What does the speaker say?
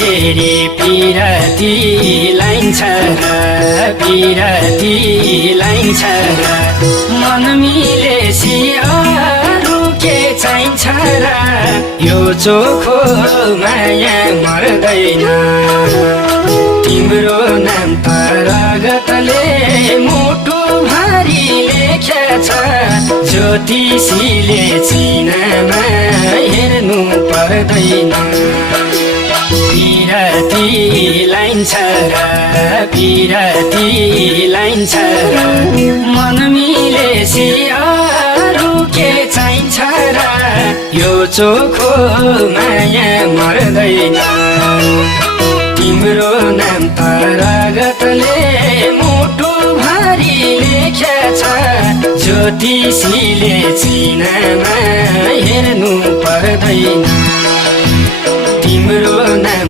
हेरी पिरती लाइन्छ पिरती लाइन्छ मन मिलेसी अरू के चाहिन्छ र यो चोखो माया मर्दैन तिम्रो नाम त रगतले मुटु भारी लेखेछ ज्योतिषीले चिनामा हेर्नु पर्दैन पिरती लाइन्छ पिरती लाइन्छ मन मिलेसी अरू के चाहिन्छ र यो चोखो माया मर्दैन तिम्रो नाम त रगतले मुटु भारी लेखेछ ज्योतिषीले चिनामा हेर्नु पर्दैन तिम्रो नाम